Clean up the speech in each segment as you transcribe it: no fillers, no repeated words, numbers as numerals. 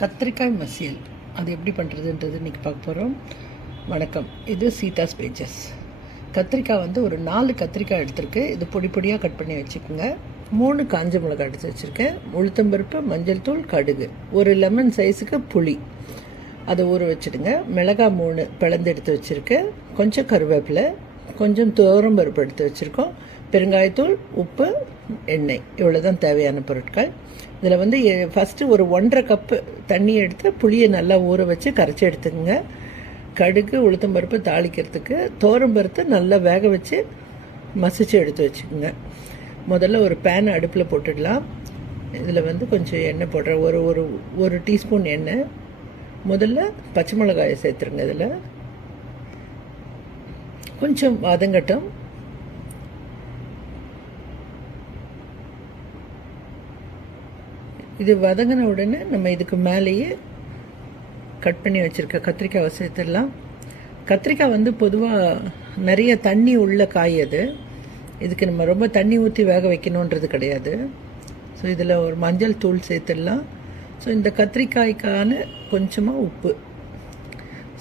கத்திரிக்காய் மசியல் அது எப்படி பண்ணுறதுன்றது இன்றைக்கி பார்க்க போகிறோம். வணக்கம், இது சீதாஸ் பேஜஸ். கத்திரிக்காய் வந்து ஒரு 4 கத்திரிக்காய் எடுத்துருக்கு. இது பொடி பொடியாக கட் பண்ணி வச்சுக்கோங்க. 3 காஞ்ச மிளகாய் எடுத்து வச்சுருக்கேன். உளுத்தம்பருப்பு, மஞ்சள் தூள், கடுகு, ஒரு லெமன் சைஸுக்கு புளி, அதை ஊற வச்சுடுங்க. மிளகாய் 3 பிளந்து எடுத்து வச்சுருக்கேன். கொஞ்சம் கருவேப்பிலை, கொஞ்சம் துவரம்பருப்பு எடுத்து வச்சுருக்கோம். பெருங்காயத்தூள், உப்பு, எண்ணெய், இவ்வளோ தான் தேவையான பொருட்கள். இதில் வந்து ஃபஸ்ட்டு ஒரு 1.5 கப்பு தண்ணி எடுத்து புளியை நல்லா ஊற வச்சு கரைச்சி எடுத்துக்கோங்க. கடுகு, உளுத்தம்பருப்பு தாளிக்கிறதுக்கு, துவரம்பருப்பு நல்லா வேக வச்சு மசிச்சு எடுத்து வச்சுக்கோங்க. முதல்ல ஒரு பேன் அடுப்பில் போட்டுடலாம். இதில் வந்து கொஞ்சம் எண்ணெய் போடுறேன். ஒரு டீஸ்பூன் எண்ணெய். முதல்ல பச்சை மிளகாயை சேர்த்துருங்க. இதில் கொஞ்சம் வதங்கட்டும். இது வதங்கின உடனே நம்ம இதுக்கு மேலேயே கட் பண்ணி வச்சுருக்க கத்திரிக்காயை சேர்த்துடலாம். கத்திரிக்காய் வந்து பொதுவாக நிறைய தண்ணி உள்ள காய். அது இதுக்கு நம்ம ரொம்ப தண்ணி ஊற்றி வேக வைக்கணுன்றது கிடையாது. ஸோ இதில் ஒரு மஞ்சள் தூள் சேர்த்துடலாம். ஸோ இந்த கத்திரிக்காய்க்கான கொஞ்சமாக உப்பு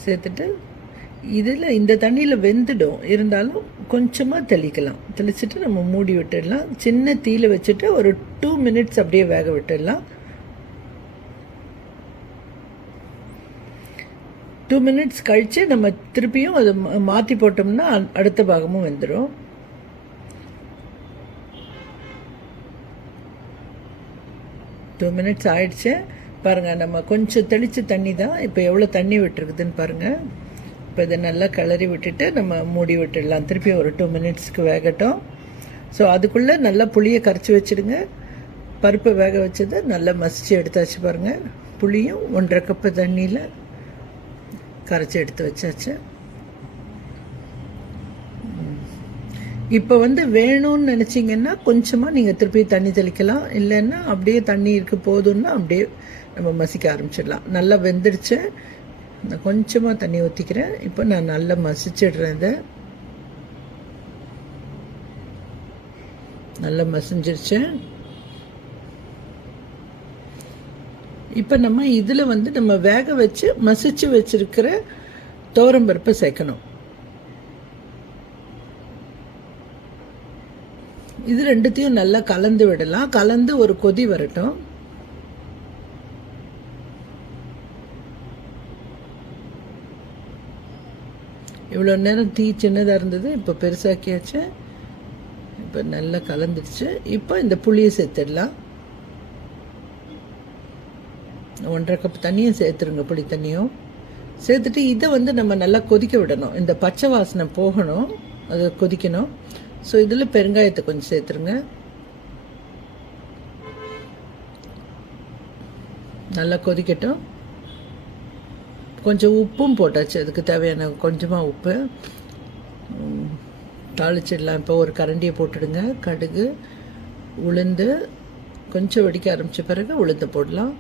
சேர்த்துட்டு, இதில் இந்த தண்ணியில் வெந்துடும், இருந்தாலும் கொஞ்சமாக தெளிச்சுட்டு நம்ம மூடி விட்டுடலாம். சின்ன தீயில் வச்சுட்டு ஒரு 2 மினிட்ஸ் அப்படியே வேக விட்டுடலாம். 2 மினிட்ஸ் கழித்து நம்ம திருப்பியும் அதை மாற்றி போட்டோம்னா அடுத்த பாகமும் வெந்துடும். டூ மினிட்ஸ் ஆயிடுச்சு பாருங்கள். நம்ம கொஞ்சம் தெளித்த தண்ணி தான். இப்போ எவ்வளோ தண்ணி விட்டுருக்குதுன்னு பாருங்கள். இப்போ இதை நல்லா கிளறி விட்டுட்டு நம்ம மூடி விட்டுடலாம். திருப்பி ஒரு 2 மினிட்ஸ்க்கு வேகட்டும். ஸோ அதுக்குள்ளே நல்லா புளியை கரைச்சி வச்சுடுங்க. பருப்பை வேக வச்சதை நல்லா மசிச்சு எடுத்தாச்சு பாருங்கள். புளியும் 1.5 கப்பு தண்ணியில் கரைச்சி எடுத்து வச்சாச்சு. இப்போ வந்து வேணும்னு நினச்சிங்கன்னா கொஞ்சமாக நீங்கள் திருப்பி தண்ணி தெளிக்கலாம். இல்லைன்னா அப்படியே தண்ணி இருக்கு போதும்னா அப்படியே நம்ம மசிக்க ஆரம்பிச்சிடலாம். நல்லா வெந்துடுச்சு. நான் கொஞ்சமாக தண்ணி ஊற்றிக்கிறேன். இப்போ நான் நல்லா மசிச்சிடுறேன். இதை நல்லா மசிஞ்சிருச்சு. இப்போ நம்ம இதில் வந்து நம்ம வேக வச்சு மசிச்சு வச்சிருக்கிற துவரம்பருப்பை சேர்க்கணும். இது ரெண்டுத்தையும் நல்லா கலந்து விடலாம். கலந்து ஒரு கொதி வரட்டும். இவ்வளோ நேரம் தீ சின்னதாக இருந்தது, இப்போ பெருசாக்கியாச்சு. இப்போ நல்லா கலந்துடுச்சு. இப்போ இந்த புளியை சேர்த்துடலாம். 1.5 கப் தண்ணியும் சேர்த்துருங்க. புளி தண்ணியும் சேர்த்துட்டு இதை வந்து நம்ம நல்லா கொதிக்க விடணும். இந்த பச்சை வாசனை போகணும், அது கொதிக்கணும். ஸோ இதில் பெருங்காயத்தை கொஞ்சம் சேர்த்துருங்க. நல்லா கொதிக்கட்டும். கொஞ்சம் உப்பும் போட்டாச்சு. அதுக்கு தேவையான கொஞ்சமாக உப்பு தாளிச்சிடலாம். இப்போ ஒரு கரண்டியை போட்டுடுங்க. கடுகு, உளுந்து கொஞ்சம் வெடிக்க ஆரம்பித்த பிறகு உளுந்து போடலாம்.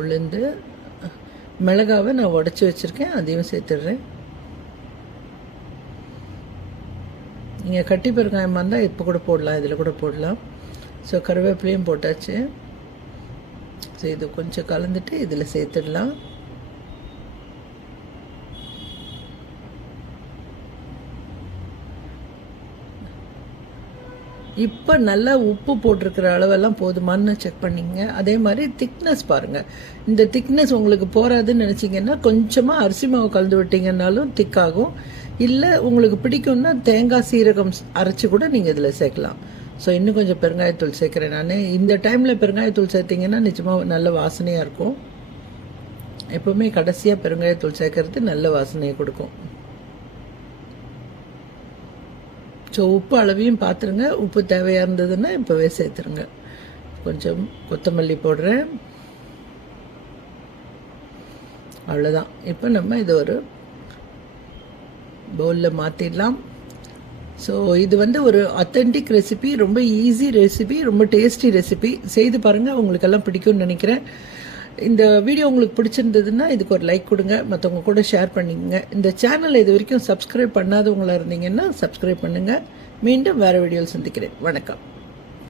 உளுந்து, மிளகாவை நான் உடச்சி வச்சுருக்கேன், அதையும் சேர்த்துடுறேன். நீங்கள் கட்டி பெருங்காயமாக இருந்தால் இப்போ கூட போடலாம், இதில் கூட போடலாம். ஸோ கருவேப்பிலையும் போட்டாச்சு. ஸோ இது கொஞ்சம் கலந்துட்டு இதில் சேர்த்துடலாம். இப்போ நல்லா உப்பு போட்டிருக்கிற அளவெல்லாம் போதுமானு செக் பண்ணிங்க. அதே மாதிரி திக்னஸ் பாருங்கள். இந்த திக்னஸ் உங்களுக்கு போகாதுன்னு நினச்சிங்கன்னா கொஞ்சமாக அரிசி மாவு கலந்து விட்டிங்கன்னாலும் திக்காகும். இல்லை உங்களுக்கு பிடிக்கும்னா தேங்காய் சீரகம் அரைச்சி கூட நீங்கள் இதில் சேர்க்கலாம். ஸோ இன்னும் கொஞ்சம் பெருங்காயத்தூள் சேர்க்குறேன் நான். இந்த டைமில் பெருங்காயத்தூள் சேர்த்திங்கன்னா நிச்சயமாக நல்ல வாசனையாக இருக்கும். எப்போவுமே கடைசியாக பெருங்காயத்தூள் சேர்க்கறது நல்ல வாசனையை கொடுக்கும். ஸோ உப்பு அளவையும் பார்த்துருங்க. உப்பு தேவையாக இருந்ததுன்னா இப்போவே சேர்த்துருங்க. கொஞ்சம் கொத்தமல்லி போடுறேன். அவ்வளோதான். இப்போ நம்ம இது ஒரு பவுலில் மாற்றிடலாம். ஸோ இது வந்து ஒரு அத்தென்டிக் ரெசிபி, ரொம்ப ஈஸி ரெசிபி, ரொம்ப டேஸ்டி ரெசிபி. செய்து பாருங்கள், உங்களுக்கெல்லாம் பிடிக்கும்னு நினைக்கிறேன். இந்த வீடியோ உங்களுக்கு பிடிச்சிருந்ததுன்னா இதுக்கு ஒரு லைக் கொடுங்க, மற்றவங்க கூட ஷேர் பண்ணிக்கங்க. இந்த சேனலை இது வரைக்கும் சப்ஸ்கிரைப் பண்ணாதவங்களாக இருந்தீங்கன்னா சப்ஸ்கிரைப் பண்ணுங்கள். மீண்டும் வேறு வீடியோவில் சந்திக்கிறேன். வணக்கம்.